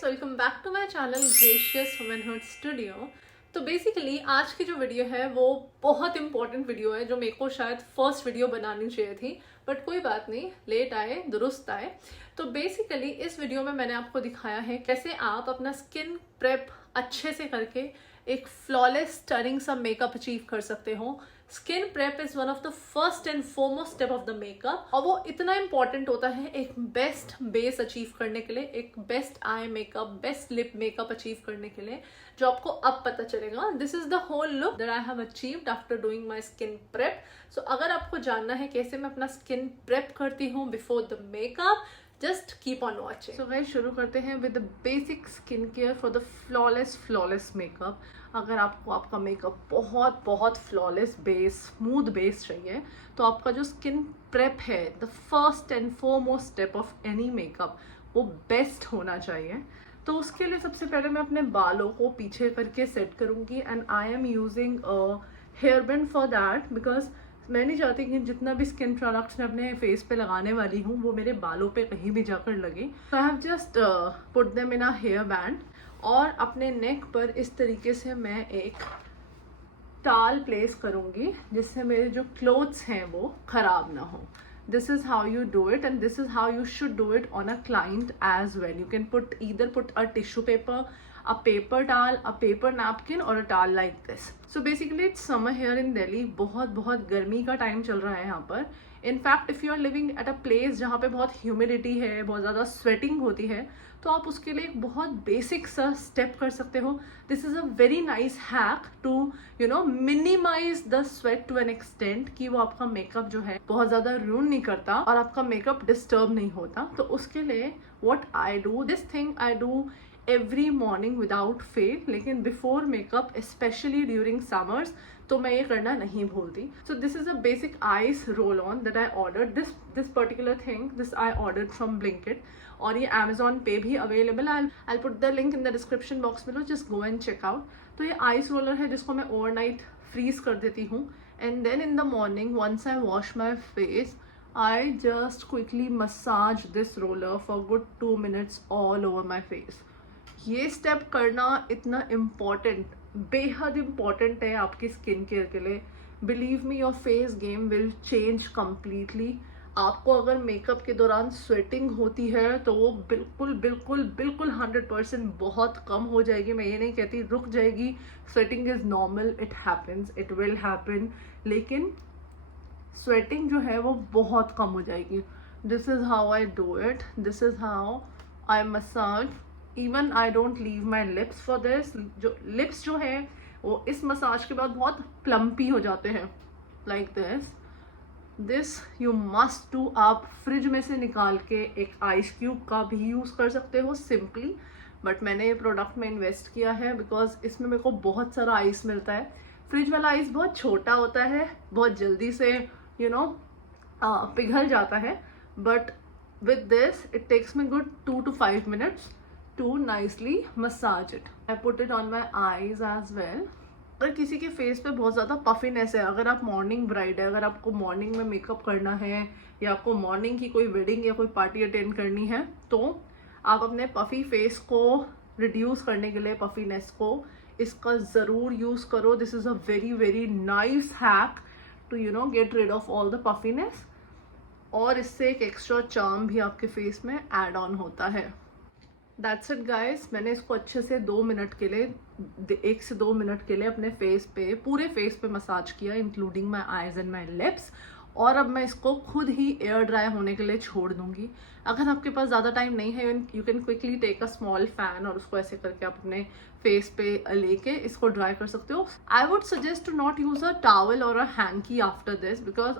Guys, welcome back to my channel gracious womanhood studio. तो basically आज की जो वीडियो है वो बहुत इंपॉर्टेंट वीडियो है जो मेरे को शायद फर्स्ट वीडियो बनानी चाहिए थी, बट कोई बात नहीं, लेट आए दुरुस्त आए। तो बेसिकली इस वीडियो में मैंने आपको दिखाया है कैसे आप अपना स्किन प्रेप अच्छे से करके एक फ्लॉलेस स्टनिंग सा मेकअप अचीव कर सकते हो। Skin prep is one of the first and foremost step of the makeup, और वो इतना इंपॉर्टेंट होता है एक बेस्ट बेस अचीव करने के लिए, एक best eye makeup, best lip makeup achieve करने के लिए, जो आपको अब पता चलेगा। This is the whole look that I have achieved after doing my skin prep. So अगर आपको जानना है कैसे मैं अपना स्किन प्रेप करती हूँ before the makeup, just keep on watching. So guys, शुरू करते हैं with the basic skin care for the flawless makeup. अगर आपको आपका मेकअप बहुत बहुत फ्लॉलेस बेस, स्मूथ बेस चाहिए, तो आपका जो स्किन प्रेप है, the first and foremost step of any makeup, वो बेस्ट होना चाहिए। तो उसके लिए सबसे पहले मैं अपने बालों को पीछे करके सेट करूँगी, and I am using hair band for that, because मैं नहीं चाहती कि जितना भी स्किन प्रोडक्ट्स मैं अपने फेस पे लगाने वाली हूँ वो मेरे बालों पे कहीं भी जाकर लगे। तो I have just put them in a hair band, और अपने नेक पर इस तरीके से मैं एक टाल प्लेस करूँगी जिससे मेरे जो क्लोथ्स हैं वो खराब ना हो। This is how you do it, and this is how you should do it on a client as well. You can either put a tissue paper, a paper towel, a paper napkin or a towel like this. So basically it's summer here in Delhi. बहुत गर्मी का time चल रहा है यहाँ पर. In fact, if you are living at a place जहाँ पे बहुत ह्यूमिडिटी है, बहुत ज़्यादा स्वेटिंग होती है, तो आप उसके लिए एक बहुत बेसिक सा स्टेप कर सकते हो. This is a very nice hack to minimise the sweat to an extent, कि वो आपका मेकअप जो है बहुत ज़्यादा रूइन नहीं करता और आपका मेकअप डिस्टर्ब नहीं होता. तो उसके लिए what I do, this thing I do every morning without fail, लेकिन before makeup specially during summers तो मैं ये करना नहीं भूलती. So this is a basic ice roll on that I order. This particular thing this I order from Blinkit, और ये Amazon पे भी अवेलेबल है. I put the link in the description box में, just go and check out. तो ये ice roller है जिसको मैं ओवरनाइट फ्रीज कर देती हूँ, and then in the morning once I wash my face, I just quickly massage this roller for good 2 minutes all over my face. ये step करना इतना इम्पॉर्टेंट, बेहद इम्पॉर्टेंट है आपकी स्किन केयर के लिए. Believe me, your face game will change completely. आपको अगर मेकअप के दौरान स्वेटिंग होती है तो वो बिल्कुल बिल्कुल बिल्कुल 100% बहुत कम हो जाएगी. मैं ये नहीं कहती रुक जाएगी. Sweating is normal, it happens, it will happen, लेकिन स्वेटिंग जो है वो बहुत कम हो जाएगी. This is how I do it, this is how I massage. Even I don't leave my lips for this. जो लिप्स जो है वो इस मसाज के बाद बहुत प्लम्पी हो जाते हैं, like this you must do. आप फ्रिज में से निकाल के एक आइस क्यूब का भी यूज़ कर सकते हो सिंपली, बट मैंने ये प्रोडक्ट में इन्वेस्ट किया है बिकॉज इसमें मेरे को बहुत सारा आइस मिलता है. फ्रिज वाला आइस बहुत छोटा होता है, बहुत जल्दी से पिघल जाता है, but with this it takes me good 2 to 5 minutes to nicely massage it. I put it on my eyes as well. अगर किसी के फेस पे बहुत ज़्यादा पफीनेस है, अगर आप मॉर्निंग ब्राइड है, अगर आपको मॉर्निंग में मेकअप करना है या आपको मॉर्निंग की कोई वेडिंग या कोई पार्टी अटेंड करनी है, तो आप अपने पफी फेस को रिड्यूस करने के लिए, पफीनेस को, इसका ज़रूर यूज़ करो. This is a very very nice hack to get rid of all the puffiness, और इससे एक एक्स्ट्रा चार्म भी आपके फेस में ऐड ऑन होता है. That's it guys. मैंने इसको अच्छे से 2 मिनट के लिए, 1 से 2 मिनट के लिए अपने फेस पे, पूरे फेस पे मसाज किया, including my eyes and my lips, और अब मैं इसको खुद ही एयर ड्राई होने के लिए छोड़ दूंगी. अगर आपके पास ज़्यादा टाइम नहीं है, you can quickly take a small fan और उसको ऐसे करके आप अपने फेस पे लेके इसको ड्राई कर सकते हो. I would suggest to not use a towel और a hanky after this, because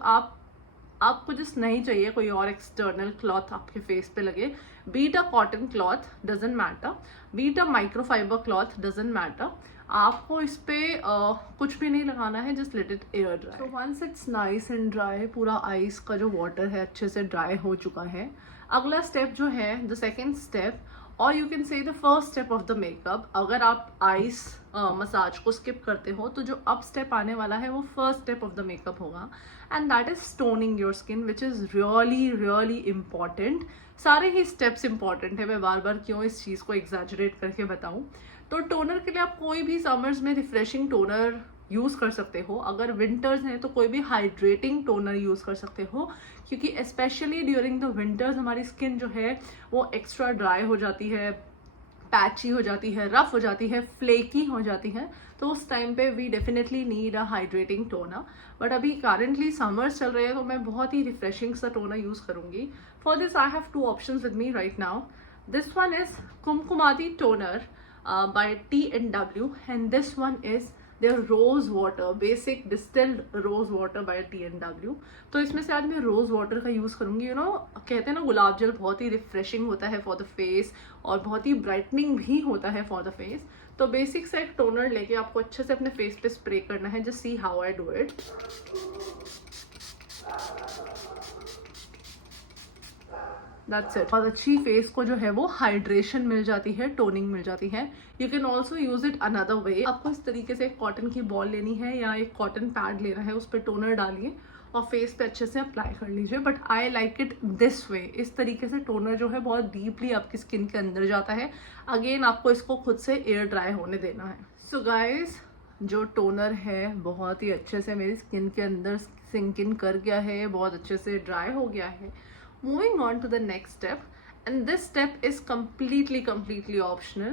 आपको जस्ट नहीं चाहिए कोई और एक्सटर्नल क्लॉथ आपके फेस पे लगे. Be it a cotton cloth doesn't matter, be it a microfibre cloth doesn't matter. आपको इस पे कुछ भी नहीं लगाना है, just let it air dry. So once it's nice and dry, पूरा आइस का जो वाटर है अच्छे से ड्राई हो चुका है, अगला स्टेप जो है, द सेकेंड स्टेप, और you can say the first step of the makeup. अगर आप आइस मसाज को स्किप करते हो तो जो अब स्टेप आने वाला है वो first step of the makeup होगा, and that is toning your skin, which is really really important. सारे ही स्टेप्स इंपॉर्टेंट है, मैं बार बार क्यों इस चीज़ को एग्जैजरेट करके बताऊँ। तो टोनर के लिए आप कोई भी समर्स में रिफ्रेशिंग टोनर यूज़ कर सकते हो। अगर विंटर्स हैं तो कोई भी हाइड्रेटिंग टोनर यूज़ कर सकते हो, क्योंकि स्पेशली ड्यूरिंग द विंटर्स हमारी स्किन जो है वो एक्स्ट्रा ड्राई हो जाती है, पैची हो जाती है, रफ हो जाती है, फ्लेकी हो जाती है। तो उस टाइम पे we definitely need a hydrating toner. But अभी करंटली समर्स चल रहे हैं तो मैं बहुत ही रिफ्रेशिंग सा टोनर यूज़ करूँगी। For this I have two options with me right now. This one is Kumkumadi toner by T&W, and this one is their rose water, basic distilled rose water by T&W। तो इसमें से आज मैं rose water का use करूँगी। You know कहते हैं ना गुलाब जल बहुत ही रिफ्रेशिंग होता है फॉर द फेस और बहुत ही ब्राइटनिंग भी होता है फॉर द फेस। तो बेसिक सा एक टोनर लेके आपको अच्छे से अपने फेस पे स्प्रे करना है। Just see how I do it. That's it. बहुत अच्छी फेस को जो है वो हाइड्रेशन मिल जाती है, टोनिंग मिल जाती है। You can also use it another way. आपको इस तरीके से एक कॉटन की बॉल लेनी है या एक कॉटन पैड लेना है, उस पर टोनर डालिए और फेस पे अच्छे से अप्लाई कर लीजिए। But I like it this way. इस तरीके से टोनर जो है बहुत डीपली आपकी स्किन के अंदर जाता है। अगेन आपको इसको खुद से एयर ड्राई होने देना है। सो गाइज, जो टोनर है बहुत ही अच्छे से मेरी स्किन के अंदर सिंक इन कर गया है, बहुत अच्छे से ड्राई हो गया है। Moving on to the next step, and this step is completely optional।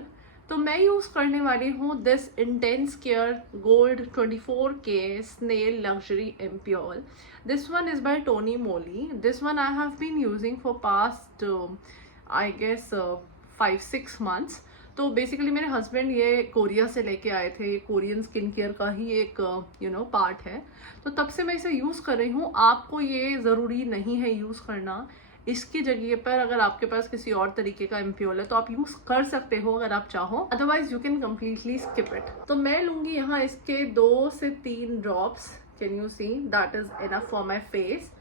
तो मैं यूज़ करने वाली हूँ this intense care gold 24K snail luxury ampoule. This one is by Tony Moly. This one I have been using for past I guess 5-6 months। तो basically मेरे husband ये Korea से लेके आए थे। कोरियन स्किन केयर का ही एक part है। तो तब से मैं इसे यूज़ कर रही हूँ। आपको ये ज़रूरी नहीं है यूज़ करना। इसकी जगह पर अगर आपके पास किसी और तरीके का एम्प्योल है तो आप यूज़ कर सकते हो अगर आप चाहो, otherwise you can completely skip it. तो मैं लूँगी यहाँ इसके 2 से 3 drops. Can you see, that is enough for my face.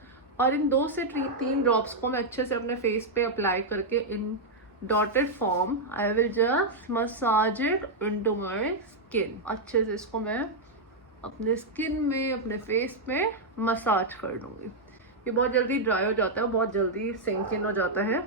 और इन 2 से 3 ड्रॉप्स को मैं अच्छे से अपने फेस पे अप्लाई करके in dotted form I will just massage it into my skin. अच्छे से इसको मैं अपने स्किन में, अपने फेस पे मसाज कर दूंगी। ये बहुत जल्दी ड्राई हो जाता है, बहुत जल्दी सिंक इन हो जाता है।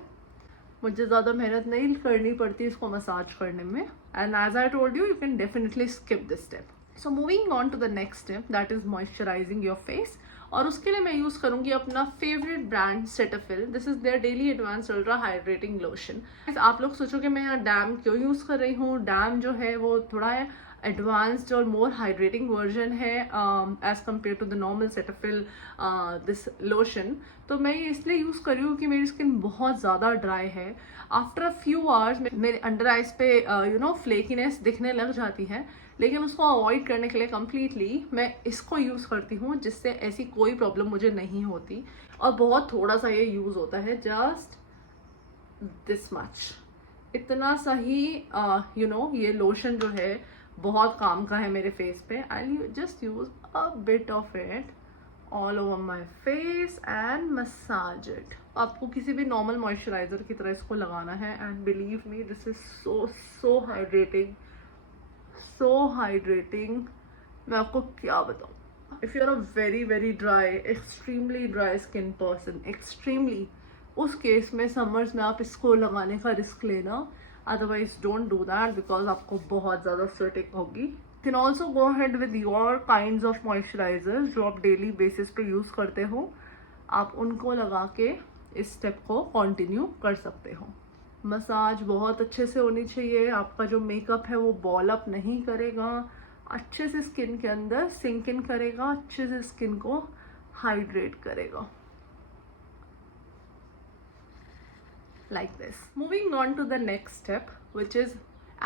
मुझे ज़्यादा मेहनत नहीं करनी पड़ती इसको मसाज करने में। And as I told you, you can definitely skip this step. So moving on to the next step, that is moisturising your face. और उसके लिए मैं यूज़ करूँगी अपना favourite brand Cetaphil. This is their daily advance ultra hydrating lotion. आप लोग सोचोगे मैं यहाँ डैम क्यों यूज़ कर रही हूँ। डैम जो है वो थोड़ा एडवांस्ड और मोर हाइड्रेटिंग वर्जन है as compare to the normal Cetaphil this lotion. तो मैं ये इसलिए यूज़ कर रही हूँ कि मेरी स्किन बहुत ज़्यादा ड्राई है। आफ्टर अ फ्यू आवर्स मेरे अंडर आइज पे फ्लेकीनेस दिखने लग जाती है, लेकिन उसको अवॉइड करने के लिए कम्प्लीटली मैं इसको यूज़ करती हूँ, जिससे ऐसी कोई प्रॉब्लम मुझे नहीं होती। और बहुत थोड़ा सा ये यूज़ होता है, जस्ट दिस मच, इतना सा ही। ये लोशन जो है बहुत काम का है मेरे फेस पे। I just use a bit of it all over my face and massage it. आपको किसी भी नॉर्मल मॉइस्चराइजर की तरह इसको लगाना है। And believe me, this is so hydrating, so hydrating. मैं आपको क्या बताऊँ। If you are a very dry, extremely dry skin person, extremely, उस केस में समर्स में आप इसको लगाने का रिस्क लेना। Otherwise don't do that, because आपको बहुत ज़्यादा स्वेटिंग होगी। You can also go ahead with your kinds of moisturiser जो आप डेली बेसिस पे यूज़ करते हो। आप उनको लगा के इस स्टेप को कंटिन्यू कर सकते हो। मसाज बहुत अच्छे से होनी चाहिए। आपका जो मेकअप है वो बॉल अप नहीं करेगा, अच्छे से स्किन के अंदर सिंक इन करेगा, अच्छे से स्किन को हाइड्रेट करेगा। Like this. Moving on to the next step, which is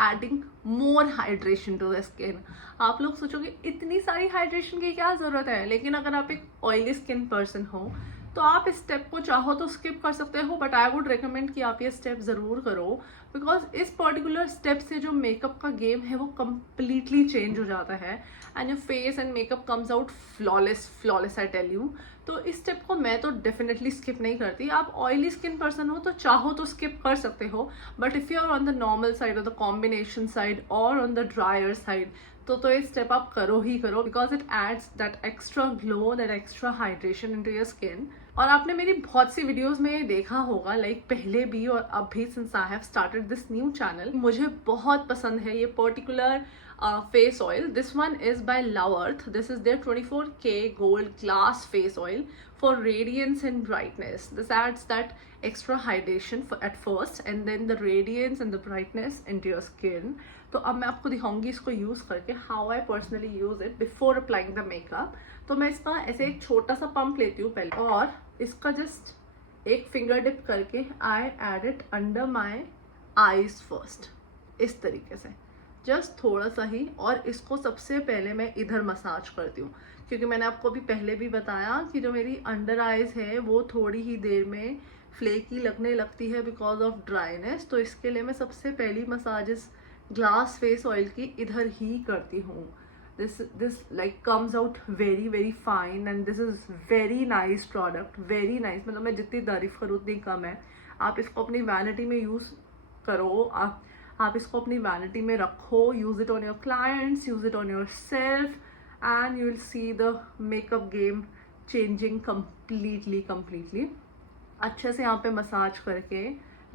adding more hydration to the skin। आप लोग सोचोगे इतनी सारी हाइड्रेशन की क्या ज़रूरत है, लेकिन अगर आप एक ऑयली स्किन पर्सन हो तो आप इस स्टेप को चाहो तो स्किप कर सकते हो। बट आई वुड रिकमेंड कि आप ये स्टेप ज़रूर करो, बिकॉज इस पर्टिकुलर स्टेप से जो मेकअप का गेम है वो कम्प्लीटली चेंज हो जाता है। And your face and makeup comes out flawless I tell you. तो इस स्टेप को मैं तो डेफिनेटली स्किप नहीं करती। आप ऑयली स्किन पर्सन हो तो चाहो तो स्किप कर सकते हो, but if you are on the normal side और द कॉम्बिनेशन साइड और ऑन द ड्रायर साइड तो ये स्टेप आप करो ही करो, because it adds that extra glow, that extra hydration into your skin. और आपने मेरी बहुत सी वीडियोस में देखा होगा, लाइक पहले भी और अब भी, since I have started this new channel, मुझे बहुत पसंद है ये particular face oil. This one is by love earth. This is their 24K gold glass face oil for radiance and brightness. This adds that extra hydration at first and then the radiance and the brightness into your skin. तो अब मैं आपको दिखाऊंगी इसको use करके how I personally use it before applying the makeup. तो मैं इसका ऐसे एक छोटा सा पंप लेती हूँ पहले और इसका जस्ट एक फिंगर डिप करके I add it under my eyes first, इस तरीके से जस्ट थोड़ा सा ही. और इसको सबसे पहले मैं इधर मसाज करती हूँ क्योंकि मैंने आपको अभी पहले भी बताया कि जो मेरी अंडर आइज है वो थोड़ी ही देर में फ्लेकी लगने लगती है बिकॉज ऑफ ड्राइनेस. तो इसके लिए मैं सबसे पहली मसाज इस ग्लास फेस ऑयल की इधर ही करती हूँ. This like comes out very very fine and this is very nice product, very nice. मतलब मैं जितनी तारीफ करूँ उतनी कम है. आप इसको अपनी वैनिटी में यूज़ करो, आप इसको अपनी वैनिटी में रखो. Use it on your clients, use it on your self and you will see the makeup game changing completely. अच्छे से यहाँ पे मसाज करके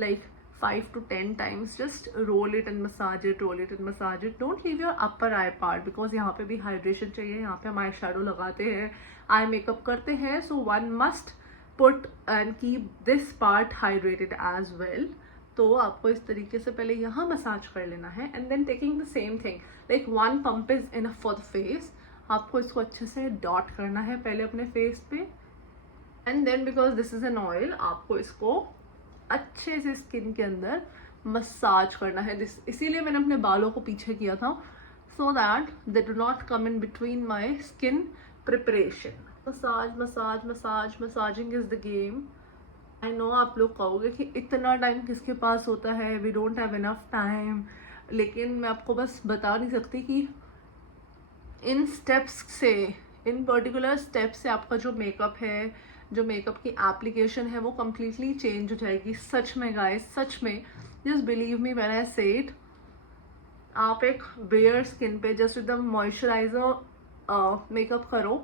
like 5 to 10 times just roll it and massage it, roll it and massage it. Don't leave your upper eye part because यहाँ पे भी hydration चाहिए. यहाँ पे हम आई शेडो लगाते हैं, आई मेकअप करते हैं, so one must put and keep this part hydrated as well. तो आपको इस तरीके से पहले यहाँ मसाज कर लेना है and then taking the same thing like one pump is enough for the face. आपको इसको अच्छे से डॉट करना है पहले अपने फेस पे and then because this is an oil आपको इसको अच्छे से स्किन के अंदर मसाज करना है. इसीलिए मैंने अपने बालों को पीछे किया था so that they do not come in between my skin preparation. Massage massage massage, massaging is the game. I know आप लोग कहोगे कि इतना टाइम किसके पास होता है, we don't have enough time. लेकिन मैं आपको बस बता नहीं सकती कि इन स्टेप्स से, इन पर्टिकुलर स्टेप्स से आपका जो मेकअप है, जो मेकअप की एप्लीकेशन है वो कम्प्लीटली चेंज हो जाएगी. सच में गाइस, सच में, just believe me when I से इट. आप एक बेयर स्किन पे जस्ट विद मॉइस्चराइजर मेकअप करो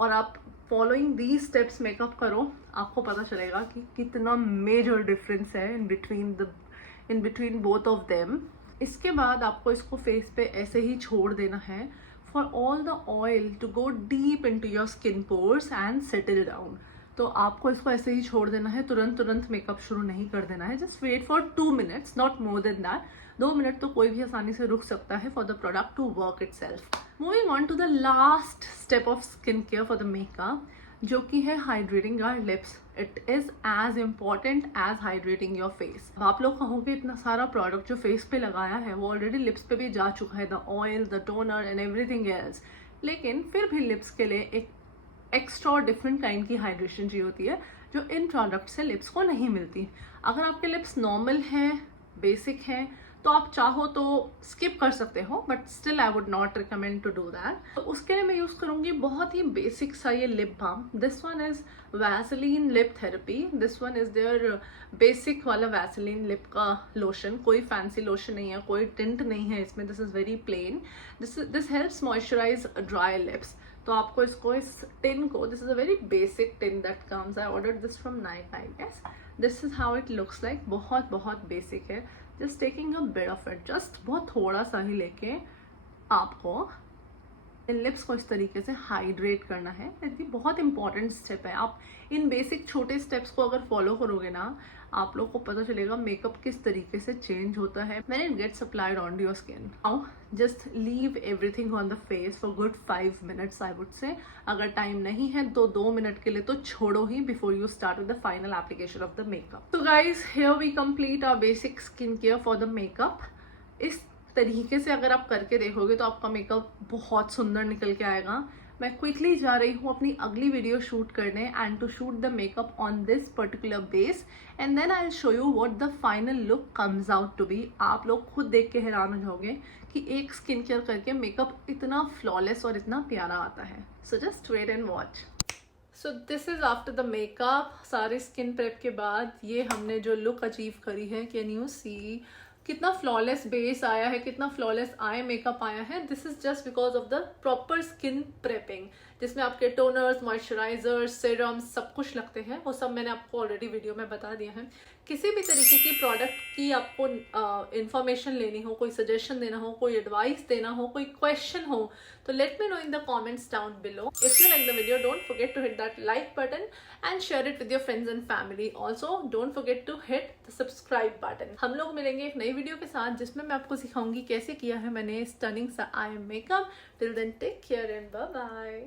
और आप फॉलोइंग दीज स्टेप्स मेकअप करो, आपको पता चलेगा कि कितना मेजर डिफरेंस है in between both of them. इसके बाद आपको इसको फेस पे ऐसे ही छोड़ देना है for all the oil to go deep into your skin pores and settle down. तो आपको इसको ऐसे ही छोड़ देना है, तुरंत मेकअप शुरू नहीं कर देना है. Just wait for 2 minutes, not more than that. 2 minute तो कोई भी आसानी से रुक सकता है for the product to work itself. Moving on to the last step of skin care for the makeup, जो कि है hydrating our lips. It is as important as hydrating your face. आप लोग कहोगे इतना सारा प्रोडक्ट जो face पे लगाया है वो ऑलरेडी लिप्स पे भी जा चुका है, the oil, the toner and everything else. लेकिन फिर भी लिप्स के लिए एक एक्स्ट्रा और डिफरेंट काइंड की हाइड्रेशन चाहिए होती है जो इन प्रोडक्ट से लिप्स को नहीं मिलती. अगर आपके लिप्स नॉर्मल हैं, बेसिक हैं, तो आप चाहो तो स्किप कर सकते हो, but still I would not recommend to do that. तो उसके लिए मैं यूज़ करूँगी बहुत ही बेसिक सा ये lip balm. This one is Vaseline lip therapy. This one is their basic वाला वैसलीन लिप का लोशन. कोई फैंसी लोशन नहीं है, कोई टिंट नहीं है इसमें. This is very plain. This helps moisturise dry lips. तो आपको इसको, इस टिन को, this is a very basic tin that comes. I ordered this from Nykaa, I guess. This is how it looks like. बहुत basic है. Just taking a bit of it, just बहुत थोड़ा सा ही लेके आपको इन लिप्स को इस तरीके से हाइड्रेट करना है. ये बहुत इंपॉर्टेंट स्टेप है. आप इन बेसिक छोटे स्टेप्स को अगर फॉलो करोगे ना, आप लोग को पता चलेगा मेकअप किस तरीके से चेंज होता है when it gets applied on your skin. Now just leave everything on the face for good 5 minutes I would say. अगर टाइम नहीं है तो 2 मिनट के लिए तो छोड़ो ही before you start with the final application of the makeup. तो guys, here we complete our basic skin care for the makeup. इस तरीके से अगर आप करके देखोगे तो आपका मेकअप बहुत सुंदर निकल के आएगा. मैं क्विकली जा रही हूँ अपनी अगली वीडियो शूट करने and to shoot the makeup on this particular base and then I will show you what the final look comes out to be. आप लोग खुद देख के हैरान हो जाओगे कि एक स्किन केयर करके मेकअप इतना फ्लॉलेस और इतना प्यारा आता है. So just wait and watch. So this is after the makeup. सारी स्किन प्रेप के बाद ये हमने जो लुक अचीव करी है, कैन यू सी कितना फ्लॉलेस बेस आया है, कितना फ्लॉलेस आई मेकअप आया है, this is just because of the proper skin prepping, जिसमें आपके टोनर्स, मॉइस्चराइजर्स, सीरम्स सब कुछ लगते हैं। वो सब मैंने आपको ऑलरेडी वीडियो में बता दिया है। किसी भी तरीके की प्रोडक्ट की आपको इंफॉर्मेशन लेनी हो, कोई सजेशन देना हो, कोई एडवाइस देना हो, कोई क्वेश्चन हो, तो let me know in the comments down below. If you like the video, don't forget to hit that like button and share it with your friends and family. Also don't forget to hit the subscribe button. हम लोग मिलेंगे एक नई video के साथ जिसमें मैं आपको सिखाऊंगी कैसे किया है मैंने स्टनिंग सा eye makeup. Till then take care and bye bye.